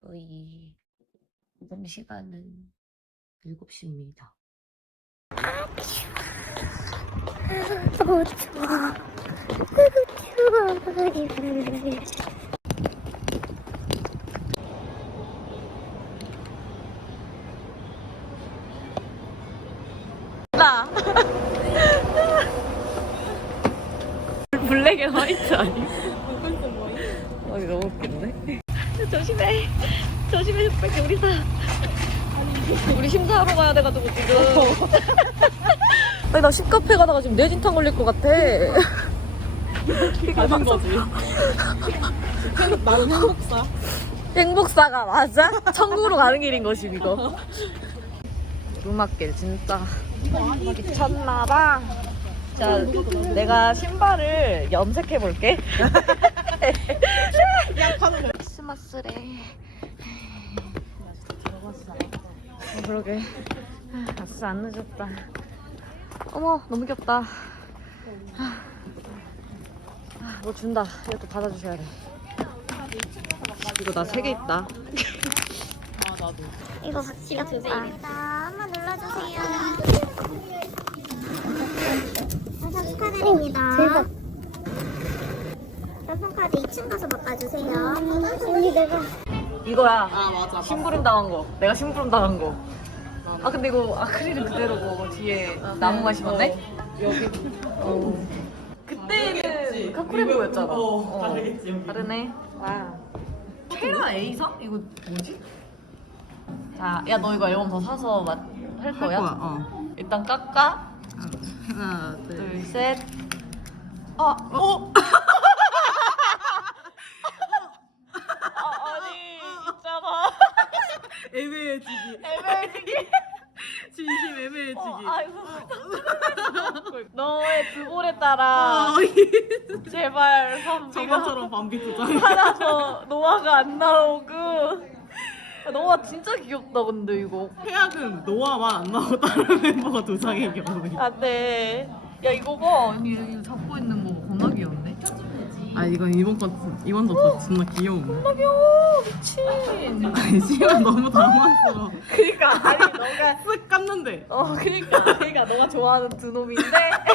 거의 지금 시간은 7시입니다. 너무 추워. 너무 추워. 나 블랙 앤 화이트 아니? 어, 이거 너무 웃긴데? 조심해. 조심해 빨리 우리 다 우리 심사하러 가야 돼가지고 지금. 아니 나 십카페 가다가 지금 뇌진탕 걸릴 것 같아. 가는 거지. 나는 행복사. 행복사가 맞아? 천국으로 가는 길인 것이 이거. 오르막길 진짜. 미쳤나봐. 자 내가 신발을 염색해 볼게 크리스마스래 어, 그러게 아싸 안 늦었다 어머 너무 귀엽다 아, 뭐 준다 이것도 받아주셔야 돼 이거 나 세 개 있다 아 나도. 이거 귀엽다. 한번 눌러주세요. 완전 축하드립니다. 별풍카드 2층 가서 바꿔주세요. 언니 내가 이거야 아 맞아. 심부름 당한 거 내가 심부름 당한 거 아 근데 이거 아크릴은 그대로고 뒤에 나무만 심었네 여기 어. 그때는 카쿠레보였잖아 어, 다르겠지, 여기. 다르네 와 테라 A상? 이거 뭐지? 자 야 너 이거 앨범 더 사서 맛, 할 거야? 어. 일단 깎아 하나 둘. 둘 셋 아 어. 아, 아니 있잖아 애매해지기. 애매해지기 진심 애매해지기. 어, 아이고 너의 두 볼에 따라 아, 제발 한 저번처럼 밤비 두장. 하나 더 노아가 안 나오고 야, 노아 진짜 귀엽다 근데 이거 해악은 노아만 안 나오고 다른 멤버가 두 장의 경우에. 안돼 야 이거 봐 언니 잡고 있는 아 이건 이번 건 이번도 더 존나 귀여운. 겁나 귀여워 미친 아니 씨발 너무 당황스러워. 그니까 아니 너가 쓱 깠는데. 어 그니까 그니까 너가 좋아하는 두 놈인데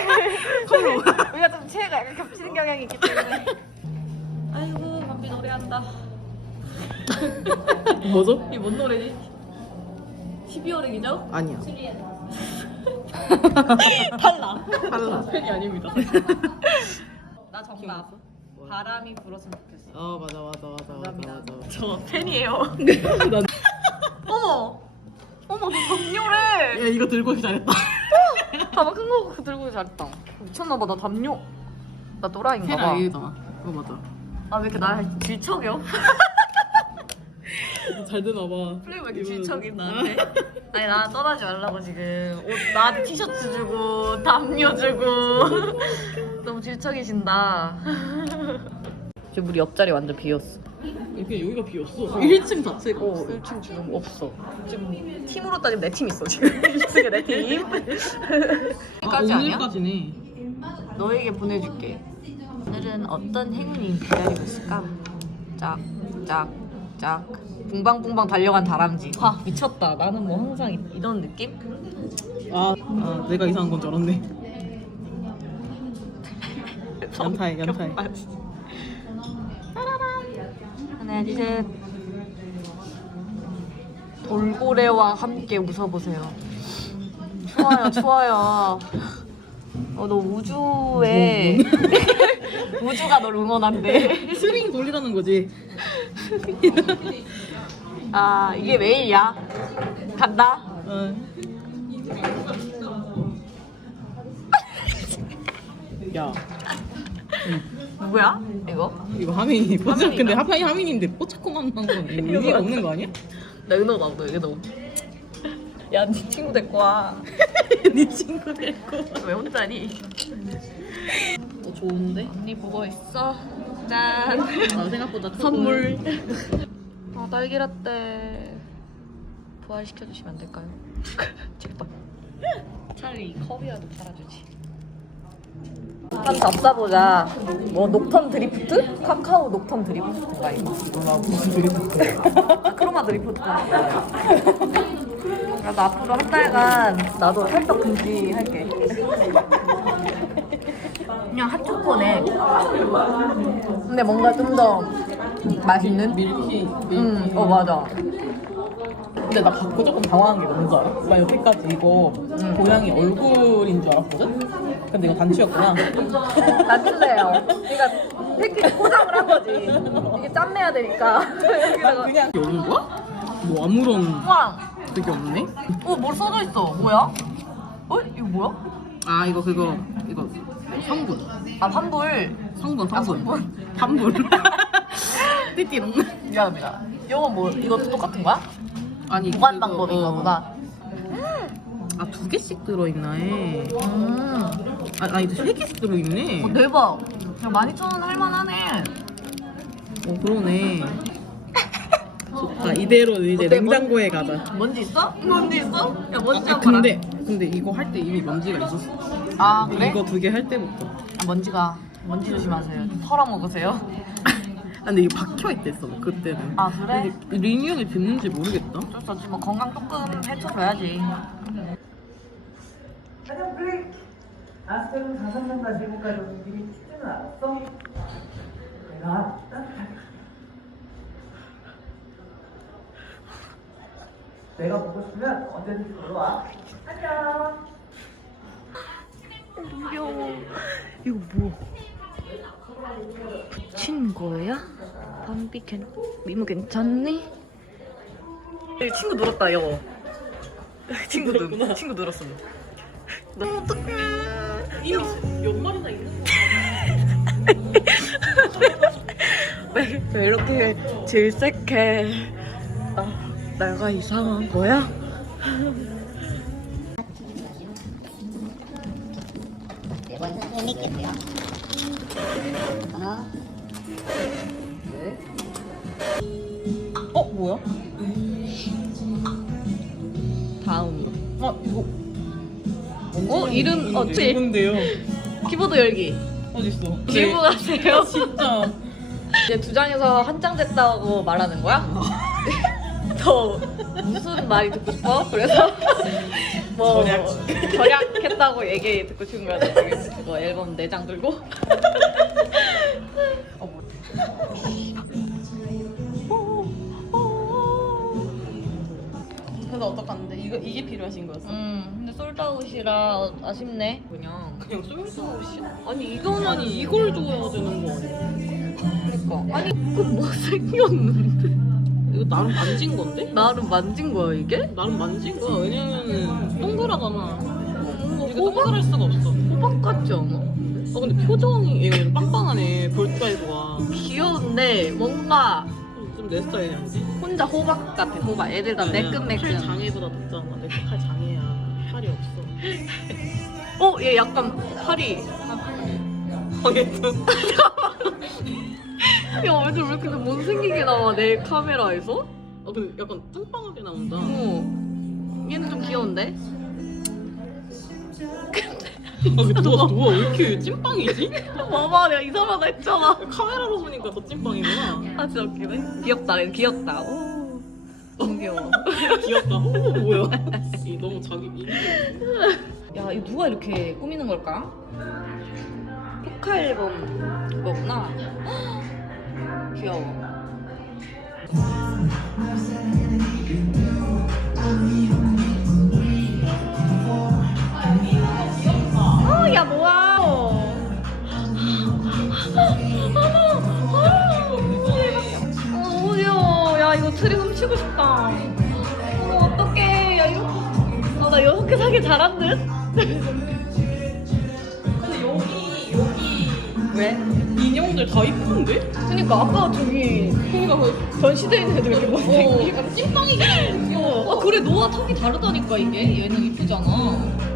서로. 우리가 좀 체가 약간 겹치는 경향이 있기 때문에 아이고 밤비 노래한다 뭐죠? 이게 뭔 노래지? 12월행이죠? 아니야. 탈락 달라. 팬이 아닙니다 나 정답 바람이 불었으면 좋겠어 어 맞아 맞아 맞아 맞아 맞아. 저 팬이에요 난- 어머 어머 너 담요래 야 이거 들고 오기 잘했다. 가방 큰거 들고 잘했다 미쳤나봐 나 담요 나 또라이인가 테라 봐 A잖아. 그거 맞아. 아 왜 이렇게 날 질척여? 잘 되나 봐. 플레이 왜 이렇게 질척이 나한테? 아니 나 떠나지 말라고 지금 옷 나한테 티셔츠 주고 담요 주고 너무 질척이신다 지금 우리 옆자리 완전 비었어 이게 여기가 비었어. 1층 자체가 어 없어. 1층 지금 없어 지금 팀으로 따지면 내 팀 있어 지금 1층에 내 팀 아, 까지 아니야? 오늘까지네. 너에게 보내줄게. 오늘은 어떤 행운이 기다리고 있을까? 짝, 짝, 짝. 붕방붕방 달려간 다람쥐. 와 미쳤다. 나는 뭐 항상 이- 이런 느낌? 아, 아 내가 이상한 건 줄 알았네. 연타해 연타해. 하나, 둘, 셋. 돌고래와 함께 웃어보세요. 좋아요, 좋아요. 어, 너 우주에 우주가 널 응원한대. 스윙 돌리라는 거지. 아 이게 메일이야. 간다. 어. 야 누구야? 이거? 이거 하민이 포착 하민이가? 근데 하파이 하민인데 포착코만 한건 의미가 없는 거 아니야? 나 은호 나도 은호. 야, 네 친구 데리고 와. 네 친구 데리고 왜 혼자니? 너 좋은데? 언니 보고 있어. 짠. 나 생각보다 선물. 아, 딸기라떼. 부활시켜 주시면 안 될까요? 제발. 차라리 이 컵이라도 팔아주지. 한 잡사보자. 뭐 녹턴 드리프트? 카카오 녹턴 드리프트가 이거. 나 무슨 드리프트 받을 거야. 나도 앞으로 한 달간 나도 살짝 금지할게. 그냥 핫초코네. 근데 뭔가 좀 더 맛있는? 밀키. 밀키. 응, 어 맞아. 근데 나 갖고 조금 당황한 게 뭔지 알아? 나 여태까지 이거 응. 고양이 얼굴인 줄 알았거든? 근데 이거 단추였구나. 낮추세요. 그러니까 패키지 포장을 한 거지. 이게 짠내야 되니까. 난 여기다가 그냥 여는 거야? 뭐 아무런 우와, 그게 없네? 어, 뭐 써져 있어? 뭐야? 어? 이거 뭐야? 아 이거 그거 이거 성분. 아, 환불. 성분 아, 성분. 환분. 띠띠롱. 미안합니다. 이건 뭐, 이것도 똑같은 거야? 아니 보관 그거, 방법인가 어. 보다. 아 두 개씩 들어있나 해. 음, 아, 아니 세 개씩 들어있네. 어, 대박. 그냥 12,000원 할만하네. 어 그러네. 좋다. 이대로 이제 어때? 냉장고에 가자. 먼지 있어? 먼지 있어? 야, 먼지 아, 좀 봐라. 근데 근데 이거 할 때 이미 먼지가 있었어. 아, 그래? 이거 두 개 할 때부터. 아, 먼지가, 먼지 조심하세요. 털어 먹으세요. 아, 근데 이거 박혀 있댔어 그때는. 아, 그래? 근데 리뉴얼이 됐는지 모르겠다. 어쩔 수 없지. 뭐, 건강 조금 해쳐줘야지. 한영 플레이 아스테론 4선명 가지고까지 움직임이 춥지는 않았어? 내가 따뜻하게 내가 보고 싶으면 언제든지 놀러와 안녕 귀여워. 이거 뭐? 붙인 거야? 밤비 괜 미모 괜찮니? 친구 늘었다 여보. 친구 늘 친구 늘었어. 너무 어떡해. 이미 몇 마리나 있는 왜, 왜 이렇게 질색해? 아, 내가 이상한 거야? 재밌겠네요. 하나, 어 뭐야? 다음으로. 아 이거 어 이름 어찌 누군데요? 키보드 열기. 있어? 들고 가세요. 진짜. 이제 두 장에서 한 장 됐다고 말하는 거야? 너 무슨 말이 듣고 싶어? 그래서 뭐 절약. 절약했다고 얘기 듣고 싶은 거야 지금 그거 앨범 네장 들고 어, 뭐. 그래서 어떡하는데 이거 이게 필요하신 거였어? 음 근데 솔드아웃이라 아쉽네 그냥 그냥 쏠쏠이야? 아니 이거는 아니 이걸 줘야 되는 거 아니야? 그러니까 아니 그뭐 생겼는데 이거 나름 만진 건데? 나름 만진 거야 이게? 나름 만진 거야. 왜냐면은 동그라잖아. 뭔가 이거 동그랄 수가 없어. 호박 같지 않아? 어 근데 표정이 얘가 좀 빵빵하네. 볼사이즈가. 귀여운데 뭔가 좀 내 스타일이 아니지? 혼자 호박 같아 호박 애들 다팔 매끈매끈 장애보다 덥잖아. 내팔 장애야. 팔이 없어. 어? 얘 약간 팔이 어 얘도. 야 애들 왜 이렇게 못생기게 나와 내 카메라에서? 어 근데 약간 빵빵하게 나온다. 어 얘는 좀 귀여운데? 아 근데 누가 누가 왜 이렇게 찐빵이지? 봐봐 내가 이상하다 했잖아 카메라로 보니까 더 찐빵이구나. 아 진짜 웃기네 귀엽다 얘 귀엽다 오 너무 귀여워 귀엽다. 오 뭐야? 이 너무 자기 이야 이거 누가 이렇게 꾸미는 걸까? 포카 앨범 그거구나 헉, 귀여워 어, 야 뭐야? 어. 야 이거 트리 훔치고 싶다. 어 어떡해. 야 이거 어, 나 여섯 개 사기 잘한 듯? 왜? 인형들 다 이쁜데? 그니까 아까 저기 그러니까 그 전시돼 있는 애들 이렇게 못생기 약간 찐빵이긴. 아 그래 너와 턱이 다르다니까 이게 얘는 이쁘잖아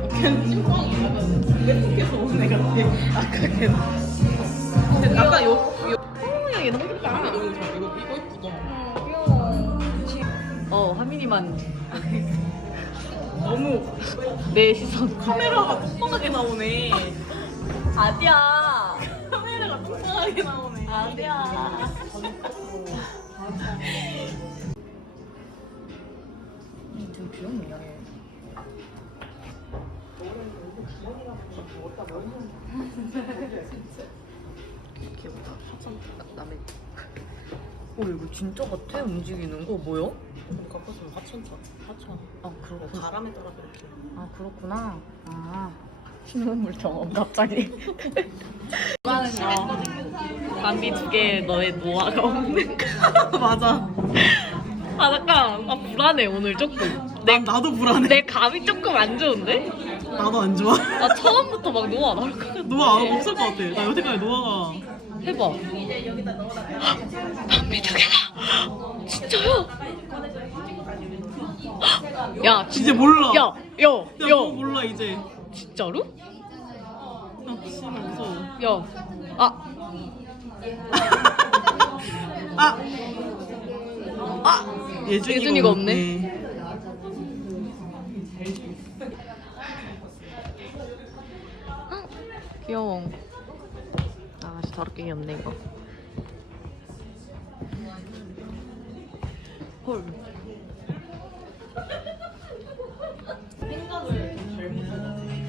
걔는 찐빵이 약간 외국에서 온애 같아. 아까 걔는. 근데 아까 요, 요. 어야 얘 너무 귀엽다 이거 너무 좋아. 이거, 이거 예쁘다. 어, 귀여워 어 하민이만 너무 내 시선 카메라가 뚱뚱하게 나오네. 아니야 뚱뚱하게 나오네. 아니야 귀엽네 얘. 귀엽다. 남의. 오 이거 진짜 같아 움직이는 거 뭐야? 가까스면 하천차 하천 아 그렇구나. 바람에 따라 그렇게 아 그렇구나. 아 신혼물 경험 갑자기. 반비 두 개 너의 노화가 없는 거. 맞아 아 잠깐. 아 불안해 오늘 조금. 내 나도 불안해 내 감이 조금 안 좋은데? 나도 안 좋아 나 처음부터 막 노화 나올 것 같아. 노아 안 없을 것 같아 나 여태까지 노아가 해봐. 반비 두 개다. 진짜요? 야, 진 이제 몰라 야, 야, 야, 뭐 야, 몰라 이제 진짜로? 아 진짜 무서워 야, 아, 아! 아! 예준이가, 예준이가 없네. 귀여워. 아, 진짜 더럽게 귀엽네 이거. 헐.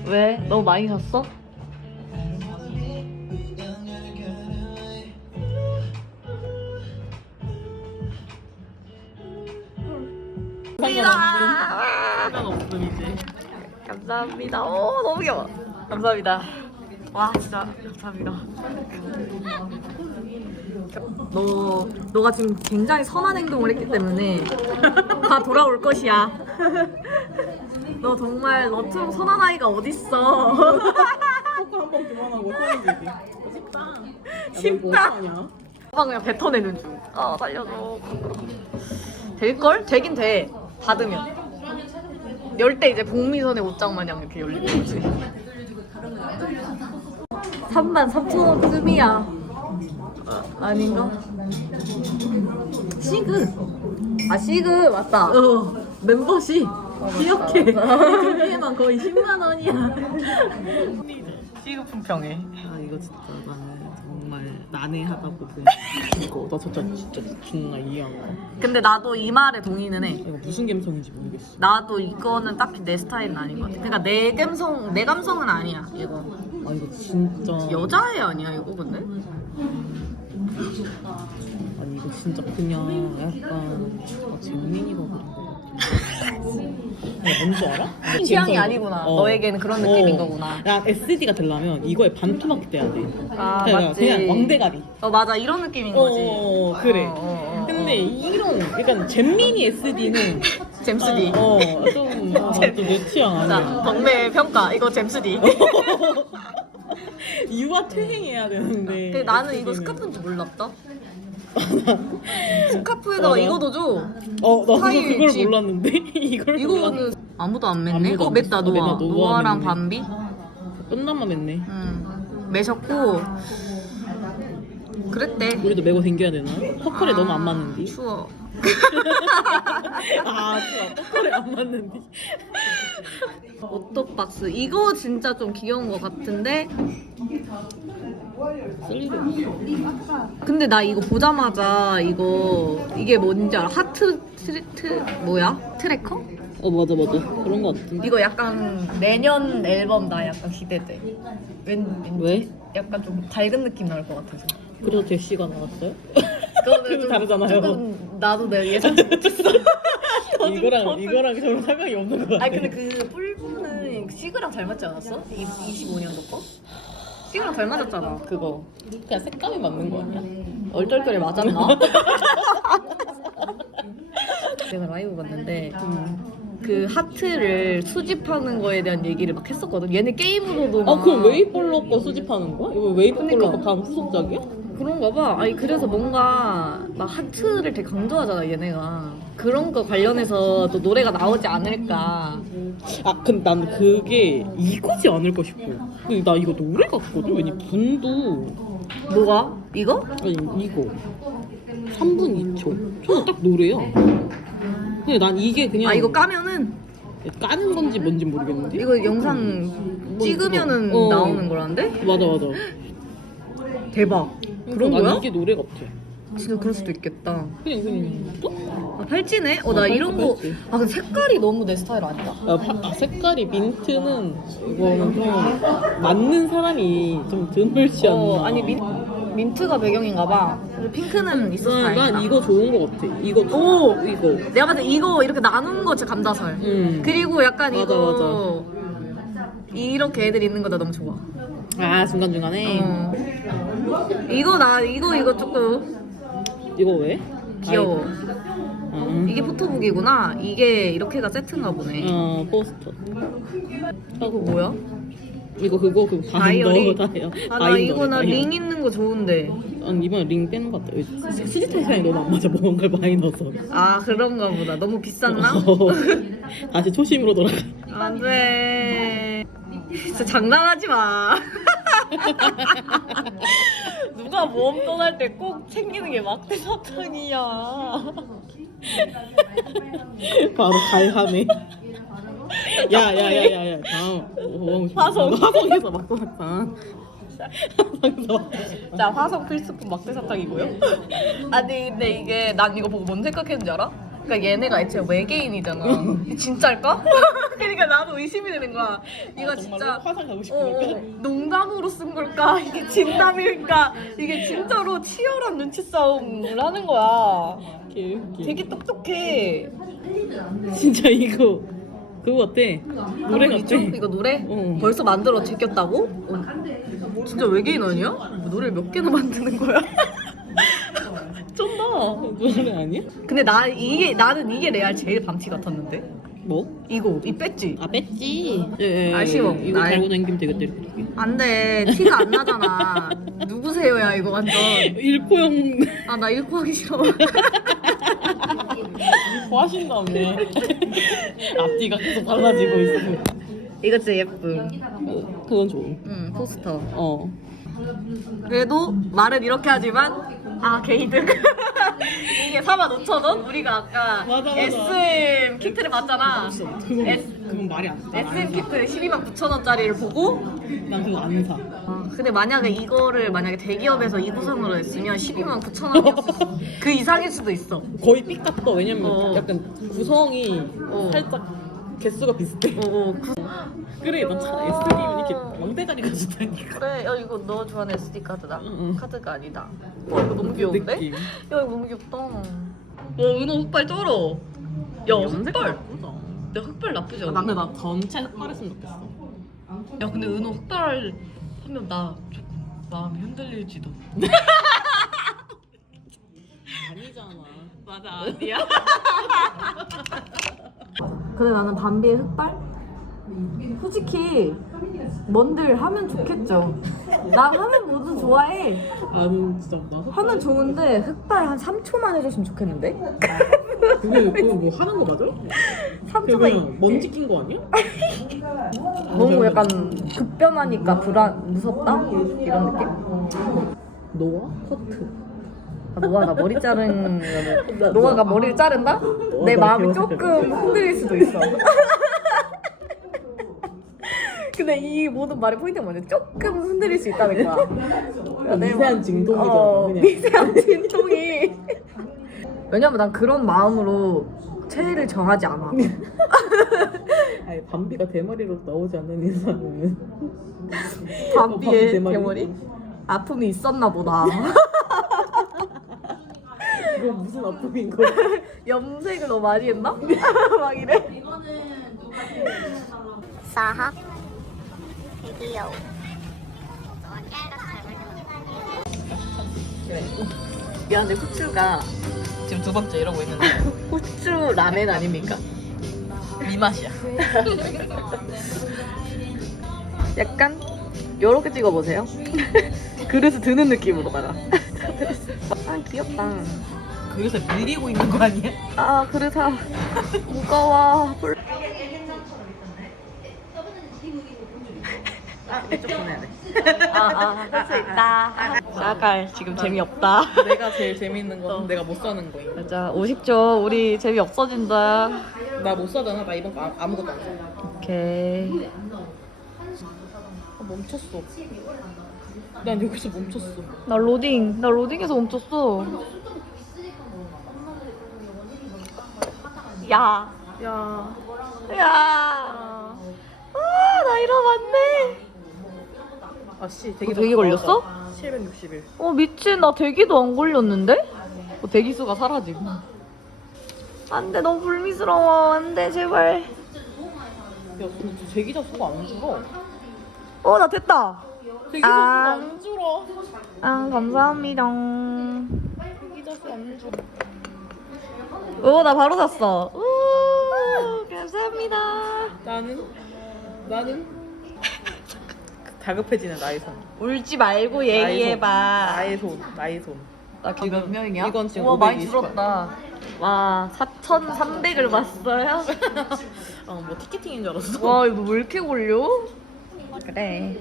왜? 너무 많이 샀어? 감사합니다. 오 너무 귀여워. 감사합니다. 와 진짜 감사합니다. 너 너가 지금 굉장히 선한 행동을 했기 때문에 다 돌아올 것이야. 너 정말 너처럼 선한 아이가 어딨어? 포크 한번 그만하고 소리 지기 쉽다. 아니야? 막 그냥 뱉어내는 중. 아 살려줘. 될 걸? 되긴 돼. 받으면. 열 때 이제 복미선의 옷장 마냥 이렇게 열리는 거지. 3만 3천 원쯤이야. 아, 아닌가? 시그. 아 시그 맞다. 어 멤버십 기억해 두 개만 거의 10만 원이야 품평회. 아 이거 진짜 나는 정말 난해하다고 본 이거 나 진짜 진짜 정말 이해한 거 근데 나도 이 말에 동의는 해. 이거 무슨 감성인지 모르겠어 나도 이거는 딱히 내 스타일은 아닌 것 같아. 그러니까 내 감성, 내 감성은 아니야. 이거 아 이거 진짜 여자애 아니야 이거 근데? 아니 이거 진짜 그냥 약간 아, 잼민이가 그린 거 아니, 뭔지 알아? 취향이 진짜 아니구나. 이거- 너에게는 그런 느낌인 거구나. 야 SD가 되려면 이거에 반토막 돼야 돼 아 그러니까 맞지. 그냥 왕대가리 어 맞아 이런 느낌인 어, 거지. 어, 어, 그래 어, 어, 어, 근데 이런 약간 잼민이 SD는 잼스디. 어좀내 취향 자 아니야 덕배 평가 이거 잼스디. 유아 퇴행해야 되는데 근데 나는 이거 SD는. 스카프인 줄 몰랐다. 스카프에다가 맞아. 이거 넣어줘. 어, 나 그걸 집. 몰랐는데 이걸 몰랐 이거는 아무도 안 맸네. 아무도 어 안 맸다 맸어. 노아. 맸다, 노아 노아랑 맸네. 밤비. 끝나만 맸네 음 매셨고 그랬대. 우리도 메고 댕겨야 되나? 퍼컬에 너무 안 맞는디? 추워. 아 좋아 퍼컬에 안 맞는디 오토박스 이거 진짜 좀 귀여운 것 같은데 근데 나 이거 보자마자 이거 이게 뭔지 알아? 하트 트리트 뭐야? 트래커? 어 맞아 맞아 그런 거 같은데 이거 약간 내년 앨범 나 약간 기대돼. 왠, 왠지 왜? 약간 좀 밝은 느낌 나올 것 같아서. 그래서 제시가 나왔어요? 그거는 그거 좀 다르잖아요. 조금 나도 내가 예상치 못했어. 이거랑 이거랑 전혀 상관이 없는 거 같아 아니 근데 그 뿔부는 시그랑 잘 맞지 않았어? 25년도 거? 시그랑 잘 맞았잖아 그거. 그냥 색감이 맞는 거 아니야? 얼떨결에 맞았나? 내가 라이브 봤는데 그 하트를 수집하는 거에 대한 얘기를 막 했었거든. 얘네 게임으로도 막 아 그럼 웨이폴로 거 수집하는 거야? 이거 웨이폴로 그러니까. 거 다음 후속작이야? 그런가 봐. 아니 그래서 뭔가 막 하트를 되게 강조하잖아 얘네가. 그런 거 관련해서 또 노래가 나오지 않을까. 아 근데 난 그게 이거지 않을까 싶어 근데 나 이거 노래 같거든? 왜냐 분도 뭐가? 이거? 아니 이거 3분 2초 저거 딱 노래야 근데 난 이게 그냥 아 이거 까면은 까는 건지 뭔지 모르겠는데 이거 영상 찍으면은 어. 나오는 거라는데? 맞아 맞아 대박. 그런 그러니까 난 거야? 이게 노래 같아 진짜 그럴 수도 있겠다. 그냥 아, 팔찌네? 어, 어, 나 팔찌, 이런 거. 팔찌. 아, 근데 색깔이 너무 내 스타일 아니다. 아, 파- 아, 색깔이 민트는 이거는 좀 맞는 사람이 좀 드물지 않나 어, 아니, 민, 민트가 배경인가 봐. 근데 핑크는 있어서 난, 다행이다. 난 이거 좋은 거 같아 이거 오! 이거 내가 봤을 때 이거 이렇게 나눈 거 진짜 감자살. 음. 그리고 약간 맞아, 이거. 이렇게 애들 있는 거나 너무 좋아. 아 중간 중간에 어. 이거 나, 이거, 이거 조금 이거 왜? 귀여워. 아, 음. 이게 포토북이구나. 이게 이렇게가 세트인가 보네. 어 포스터 이거 뭐야? 이거 그거 그 다이어리? 바인더 다이어 아, 나 이거 나링 있는 거 좋은데. 아니 이번에 링 빼는 것 같다 수- 수지 타이상이 너무 안 맞아 뭔가를 많이 넣어서 아, 그런가 보다. 너무 비쌌나? 어. 다시 초심으로 돌아가 안 돼. 진짜 장난하지 마. 누가 모험 떠날 때 꼭 챙기는 게 막대 사탕이야. 바로 갈하네 야야야야야 다음 오, 화성. 화성에서 막고 왔다 화성에서 막고 왔다 자, 화성 필수품 막대 사탕이고요. 아니, 근데 이게 난 이거 보고 뭔 생각했는지 알아? 그러니까 얘네가 애초에 외계인이잖아. 진짜일까? 그러니까 나도 의심이 되는 거야. 이거 아, 진짜 화성 가고 어, 싶으니까 어, 농담으로 쓴 걸까? 이게 진담일까? 이게 진짜로 치열한 눈치 싸움을 하는 거야. 개웃기 되게 똑똑해. 진짜 이거 그거 어때? 노래 한번 같아 있죠? 이거 노래? 어. 벌써 만들어 제꼈다고? 어, 진짜 외계인 아니야? 뭐 노래 몇 개나 만드는 거야? 쩐다. 노래 아니야? 근데 나 이게 나는 이게 레알 제일 밤티 같았는데. 뭐? 이거 이 뺐지? 아 뺐지 예, 예, 아쉬워. 이거 날- 달고 다니면 되겠다 이렇게 이렇게. 안돼 티가 안 나잖아. 누구세요야 이거 완전. 일코 형아 나 읽고 하기 싫어. 뭐 하신다며 앞뒤가 계속 달라지고 있어 이거 진짜 예쁨. 어, 그건 좋음 응 포스터. 어 그래도 말은 이렇게 하지만 아 개이득. 이게 45,000원? 우리가 아까 맞아, 맞아. SM 키트를 봤잖아. 그건, S, 그건 말이 안 돼. SM 키트 12만 9천 원짜리를 보고? 난 그거 안 사. 아, 근데 만약에 이거를 만약에 대기업에서 이 구성으로 했으면 12만 9천 원이었어. 그 이상일 수도 있어. 거의 삑 같다 왜냐면 어. 약간 구성이 어. 살짝 개수가 비슷해. 어, 어, 그, 그래 난 차라리 S님은 이렇게 왕대가리 가지다니까. 그래 야 이거 너 좋아하는 SD 카드다. 응, 응. 카드가 아니다. 와 이거 너무 귀여운데? 느낌. 야 이거 너무 귀엽다. 와 은호 흑발 쩔어. 야 흑발. 내 흑발 나쁘지 아, 않아? 나는 나 전체 흑발했으면 좋겠어. 야 근데 은호 흑발 하면 나 조금 마음이 흔들릴지도. 아니잖아. 맞아 아니야 근데 나는 밤비의 흑발? 솔직히 뭔들 하면 좋겠죠 나 하면 뭐든 좋아해 나는 진짜 나 흑발 하면 좋은데 흑발 한 3초만 해줬으면 좋겠는데? 그게 뭐 하는 거 맞아? 3초만 그러면 먼지 낀 거 아니야? 너무 약간 급변하니까 불안 무섭다 이런 느낌? 노아 커트 아, 노아가 머리 자른 거는 나- 노아가 나- 머리를 자른다? 내나 마음이 배웠을 조금 흔들릴 수도 있어. 근데 이 모든 말의 포인트가 뭐냐? 조금 흔들릴 수 있다는 거야. 내 미세한 마- 진동이죠 어, 그냥 미세한 진동이. 왜냐면 난 그런 마음으로 최애를 정하지 않아. 아니 밤비가 대머리로 나오지 않는 이상은 밤비의 대머리. 대머리? 아픔이 있었나 보다. 이거 무슨 아픔인 거야? 염색을 너무 많이 했나? 막 이래. 사하 드디어 미안한데 후추가 지금 두 번째 이러고 있는데 후추 라멘 아닙니까? 이 맛이야. 약간 요렇게 찍어보세요. 그릇을 드는 느낌으로다가. 아 귀엽다. 그래서 밀리고 있는 거 아니야? 아 그릇아 무거워. 불- 아 이쪽 보내야 돼. 아아 할수 있다. 나갈 지금 재미없다. 내가 제일 재밌는 건 내가 못 사는 거야 맞아 오십죠 우리 재미 없어진다 나못 사잖아 나 이번 거 아- 아무것도 안 사. 오케이 아, 멈췄어 난 여기서 멈췄어. 나 로딩, 나 로딩에서 멈췄어. 야, 야. 야. 아, 나 돼. 아씨 어, 대기 걸렸어? 761. 어, 미친. 나 대기도 안 걸렸는데? 어, 대기수가 사라짐. 안 돼, 너무 불미스러워. 안 돼, 제발. 야, 근데 대기자 수가 안 줄어. 어, 나 됐다. 대기자 아. 수가 안 줄어. 아, 감사합니다. 대기자 수안 줄어. 오, 나 바로 샀어. 우, 감사합니다. 나는 나는 다급해지는 나의 손. 울지 말고. 얘기해봐. 나의 손. 나의 손. 나 지금 몇 명이야? 이건 지금 우와, 많이 520 줄었다. 와, 4,300을 봤어요? 어, 뭐 티켓팅인 줄 알았어. 와, 이거 왜 이렇게 걸려? 그래.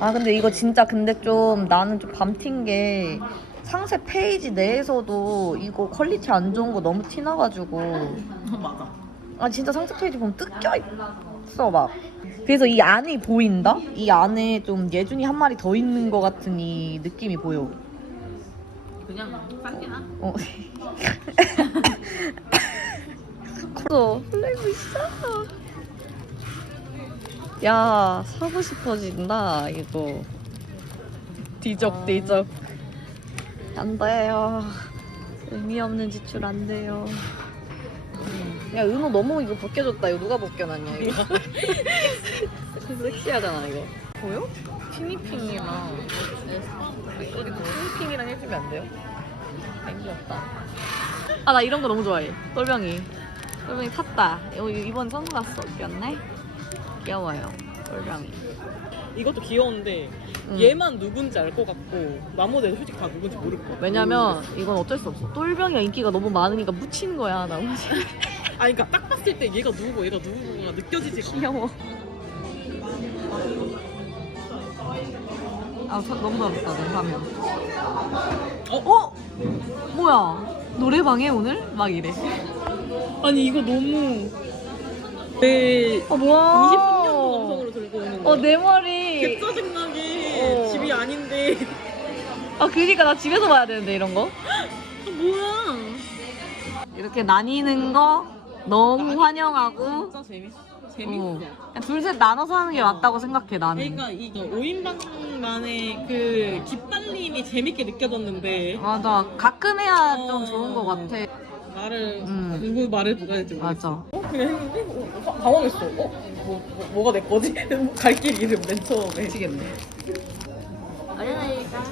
아, 근데 이거 진짜 근데 좀 나는 좀 밤튄 게 상세 페이지 내에서도 이거 퀄리티 안 좋은 거 너무 티나가지고. 맞아. 아, 진짜 상세 페이지 보면 뜯겨 있어, 막. 그래서 이 안이 보인다? 이 안에 좀 예준이 한 마리 더 있는 것 같은 이 느낌이 보여. 그냥 싼게나. 어. 그래서 플레이브 있어. 야 사고 싶어진다 이거. 뒤적뒤적. 안 돼요. 의미 없는 지출 안 돼요. 야 은호 너무 이거 벗겨졌다. 이거 누가 벗겨놨냐 이거. 섹시하잖아 이거. 보여? 티니핑이랑 우리 티니핑이랑 해주면 안 돼요? 안 귀엽다. 아 나 이런 거 너무 좋아해. 똘병이. 똘병이 탔다. 어, 이번 선글라스 귀엽네. 귀여워요. 똘병이. 이것도 귀여운데 응. 얘만 누군지 알 것 같고 나머지는 솔직히 다 누군지 모를 것 같아. 왜냐면 이건 어쩔 수 없어. 똘병이가 인기가 너무 많으니까 묻히는 거야 나머지. 아 그러니까 딱 봤을 때 얘가 누구고 얘가 누구가 느껴지지가 않아. 귀여워. 아 저, 너무 잘했다 내 화면. 어? 어? 뭐야? 노래방에 오늘? 막 이래. 아니 이거 너무 내어 뭐야? 20년 감성으로 들고 오는 거야. 어 내 머리. 개 짜증나게 어. 집이 아닌데 아 그니까 나 집에서 봐야 되는데 이런 거. 아, 뭐야? 이렇게 나뉘는 거 너무 환영하고 진짜 재밌어. 재밌어. 어. 둘셋 나눠서 하는 게 맞다고 생각해 나는. 그러니까 이거 5인방만의 그 기빨림이 재밌게 느껴졌는데 맞아. 가끔 해야 어. 좀 좋은 거 같아. 말을 음. 누구 말을 누가 모르겠어. 맞아. 어? 그냥 했는데 어, 어, 당황했어. 어? 뭐, 뭐, 뭐가 내 거지? 갈 길이 이름 맨 처음에. 미치겠네. 어린아이가